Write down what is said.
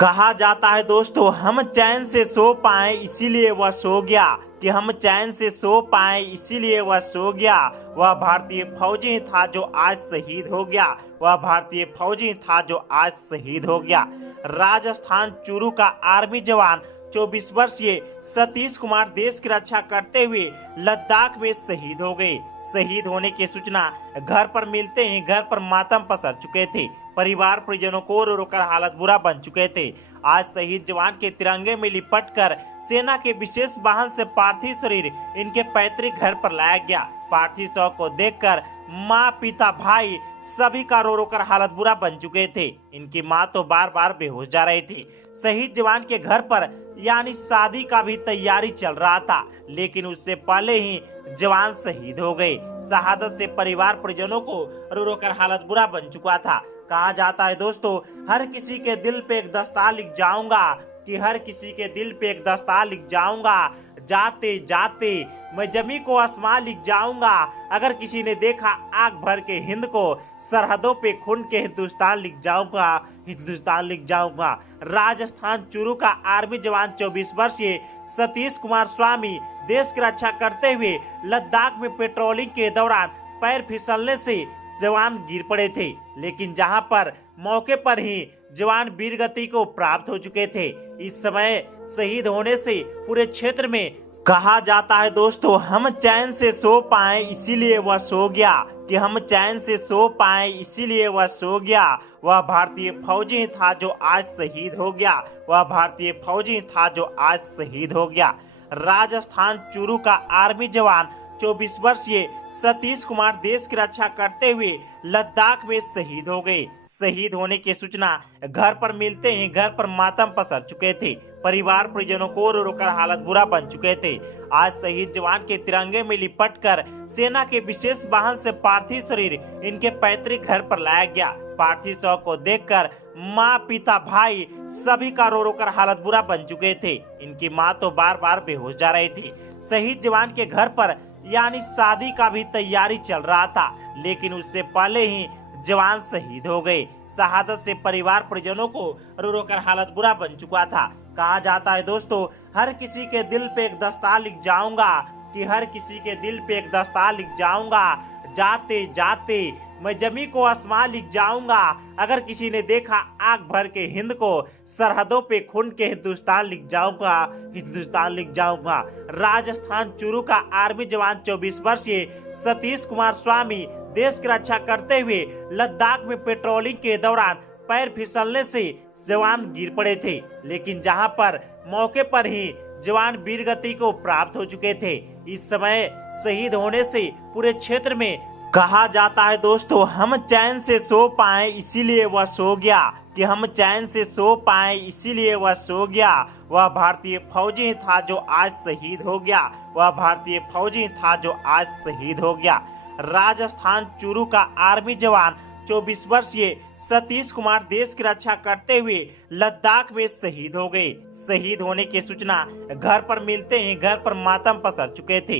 कहा जाता है दोस्तों, हम चैन से सो पाए इसीलिए वह सो गया। कि हम चैन से सो पाए इसीलिए वह सो गया। वह भारतीय फौजी था जो आज शहीद हो गया। वह भारतीय फौजी था जो आज शहीद हो गया। राजस्थान चूरू का आर्मी जवान 24 वर्षीय सतीश कुमार देश की रक्षा करते हुए लद्दाख में शहीद हो गए। शहीद होने की सूचना घर पर मिलते ही घर पर मातम पसर चुके थे। परिवार परिजनों को रो रो कर हालत बुरा बन चुके थे। आज शहीद जवान के तिरंगे में लिपट कर सेना के विशेष वाहन से पार्थिव शरीर इनके पैतृक घर पर लाया गया। पार्थिव शव को देखकर माँ, पिता, भाई सभी का रो रो कर हालत बुरा बन चुके थे। इनकी माँ तो बार बार बेहोश जा रही थी। शहीद जवान के घर पर यानी शादी का भी तैयारी चल रहा था, लेकिन उससे पहले ही जवान शहीद हो गए। शहादत से परिवार परिजनों को रो रो कर हालत बुरा बन चुका था। कहा जाता है दोस्तों, हर किसी के दिल पे एक दस्तार लिख जाऊंगा। कि हर किसी के दिल पे एक दस्तार लिख जाऊंगा। जाते जाते मैं जमी को आसमां लिख जाऊंगा। अगर किसी ने देखा आग भर के हिंद को, सरहदों पे खून के हिंदुस्तान लिख जाऊंगा, हिंदुस्तान लिख जाऊंगा। राजस्थान चूरू का आर्मी जवान 24 वर्षीय सतीश कुमार स्वामी देश की रक्षा करते हुए लद्दाख में पेट्रोलिंग के दौरान पैर फिसलने से जवान गिर पड़े थे, लेकिन जहां पर मौके पर ही जवान वीरगति को प्राप्त हो चुके थे। इस समय शहीद होने से पूरे क्षेत्र में कहा जाता है दोस्तों, हम चैन से सो पाए इसीलिए वह सो गया। कि हम चैन से सो पाए इसीलिए वह सो गया। वह भारतीय फौजी था जो आज शहीद हो गया। वह भारतीय फौजी था जो आज शहीद हो गया। राजस्थान चूरू का आर्मी जवान 24 वर्षीय सतीश कुमार देश की रक्षा करते हुए लद्दाख में शहीद हो गए। शहीद होने की सूचना घर पर मिलते ही घर पर मातम पसर चुके थे। परिवार परिजनों को रो रो कर हालत बुरा बन चुके थे। आज शहीद जवान के तिरंगे में लिपट कर सेना के विशेष वाहन से पार्थिव शरीर इनके पैतृक घर पर लाया गया। पार्थिव शव को देखकर माँ, पिता, भाई सभी का रो रो कर हालत बुरा बन चुके थे। इनकी माँ तो बार बार बेहोश जा रही थी। शहीद जवान के घर पर यानी शादी का भी तैयारी चल रहा था, लेकिन उससे पहले ही जवान शहीद हो गए। शहादत से परिवार परिजनों को रो रो कर हालत बुरा बन चुका था। कहा जाता है दोस्तों, हर किसी के दिल पे एक दस्तार लिख जाऊंगा। कि हर किसी के दिल पे एक दस्तार लिख जाऊंगा। जाते जाते मैं जमी को आसमां लिख जाऊंगा। अगर किसी ने देखा आग भर के हिंद को, सरहदों पे खून के हिंदुस्तान लिख जाऊंगा, हिंदुस्तान लिख जाऊंगा। राजस्थान चूरू का आर्मी जवान 24 वर्षीय सतीश कुमार स्वामी देश की रक्षा करते हुए लद्दाख में पेट्रोलिंग के दौरान पैर फिसलने से जवान गिर पड़े थे, लेकिन जहां पर मौके पर ही जवान वीरगति को प्राप्त हो चुके थे। इस समय शहीद होने से पूरे क्षेत्र में कहा जाता है दोस्तों, हम चैन से सो पाए इसीलिए वह सो गया। कि हम चैन से सो पाए इसीलिए वह सो गया। वह भारतीय फौजी था जो आज शहीद हो गया। वह भारतीय फौजी था जो आज शहीद हो गया। राजस्थान चूरू का आर्मी जवान 24 वर्षीय सतीश कुमार देश की रक्षा करते हुए लद्दाख में शहीद हो गए। शहीद होने की सूचना घर पर मिलते ही घर पर मातम पसर चुके थे।